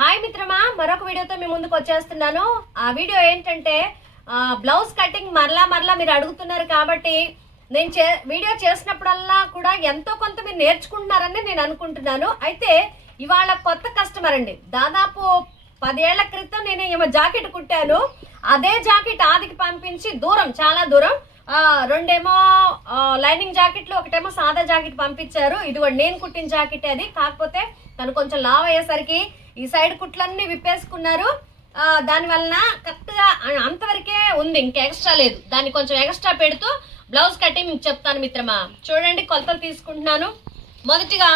Hi మిత్రమా, మరొక వీడియోతో మీ ముందుకు వచ్చేస్తున్నాను. ఆ వీడియో ఏంటంటే బ్లౌజ్ కటింగ్ మరలా మీరు అడుగుతున్నారు కాబట్టి నేను వీడియో చేసినప్పుడల్లా కూడా ఎంతో కొంత మీరు నేర్చుకుంటున్నారని నేను అనుకుంటున్నాను. అయితే ఇవాళ కొత్త కస్టమర్ అండి. దాదాపు 10 ఏళ్ల క్రితం నేను ఏమో జాకెట్ కుట్టాను. అదే జాకెట్ ఆదికి పంపించి చాలా దూరం రెండేమో లైనింగ్ జాకెట్లు, ఒకటేమో సాదా జాకెట్ పంపించారు. ఇదిగోండి నేను కుట్టిన జాకెట్ అది. కాకపోతే తను కొంచెం లావ్ అయ్యేసరికి ఈ సైడ్ కుట్లన్నీ విప్పేసుకున్నారు. దాని వలన కరెక్ట్గా అంతవరకే ఉంది, ఇంకా ఎక్స్ట్రా లేదు. దాన్ని కొంచెం ఎక్స్ట్రా పెడుతూ బ్లౌజ్ కటింగ్ మీకు చెప్తాను మిత్రమా. చూడండి, కొలతలు తీసుకుంటున్నాను. మొదటిగా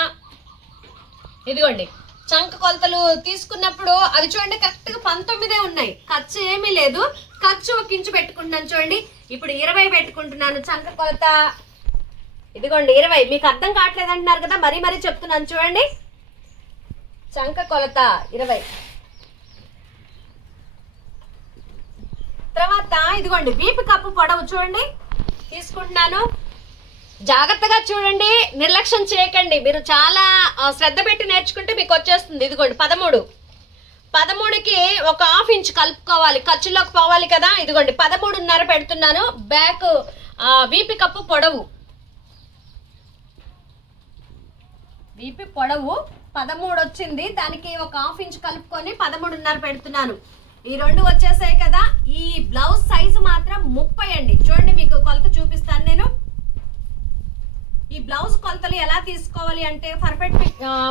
ఇదిగోండి చంక కొలతలు తీసుకున్నప్పుడు అవి చూడండి కరెక్ట్గా 19 ఉన్నాయి. ఖర్చు ఏమీ లేదు. ఖర్చు 1 ఇంచు పెట్టుకుంటున్నాను. చూడండి, ఇప్పుడు 20 పెట్టుకుంటున్నాను చంక కొలత. ఇదిగోండి 20. మీకు అర్థం కావట్లేదు అంటున్నారు కదా, మరీ చెప్తున్నాను. చూడండి, చంక కొలత 20. తర్వాత ఇదిగోండి వీపు కప్పు పొడవు చూడండి తీసుకుంటున్నాను. జాగ్రత్తగా చూడండి, నిర్లక్ష్యం చేయకండి. మీరు చాలా శ్రద్ధ పెట్టి నేర్చుకుంటే మీకు వచ్చేస్తుంది. ఇదిగోండి 13కి ఒక 1/2 ఇంచ్ కలుపుకోవాలి, ఖర్చులోకి పోవాలి కదా. ఇదిగోండి 13.5 పెడుతున్నాను. బ్యాక్ వీపు కప్పు పొడవు, వీపు పొడవు 13 వచ్చింది. దానికి ఒక 1/2 ఇంచ్ కలుపుకొని 13.5 పెడుతున్నాను. ఈ రెండు వచ్చేసాయి కదా. ఈ బ్లౌజ్ సైజు మాత్రం 30 అండి. చూడండి, మీకు కొలత చూపిస్తాను నేను. ఈ బ్లౌజ్ కొలతలు ఎలా తీసుకోవాలి అంటే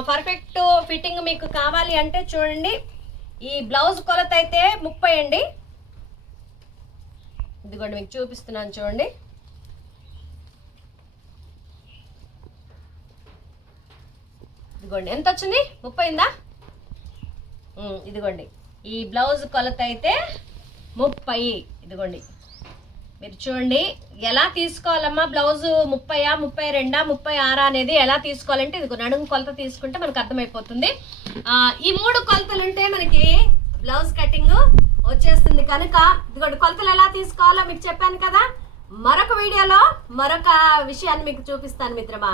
పర్ఫెక్ట్ ఫిట్టింగ్ మీకు కావాలి అంటే చూడండి, ఈ బ్లౌజ్ కొలత అయితే 30 అండి. ఇదిగోండి మీకు చూపిస్తున్నాను చూడండి. ఇదిగోండి ఎంత వచ్చింది, 30 ఉందా? ఇదిగోండి ఈ బ్లౌజ్ కొలత అయితే 30. ఇదిగోండి మీరు చూడండి ఎలా తీసుకోవాలమ్మా. బ్లౌజ్ 30, 32, 36 అనేది ఎలా తీసుకోవాలంటే ఇదిగో నడుము కొలత తీసుకుంటే మనకు అర్థమైపోతుంది. ఈ 3 కొలతలు ఉంటే మనకి బ్లౌజ్ కటింగ్ వచ్చేస్తుంది. కనుక ఇదిగోండి కొలతలు ఎలా తీసుకోవాలో మీకు చెప్పాను కదా. మరొక వీడియోలో మరొక విషయాన్ని మీకు చూపిస్తాను మిత్రమా.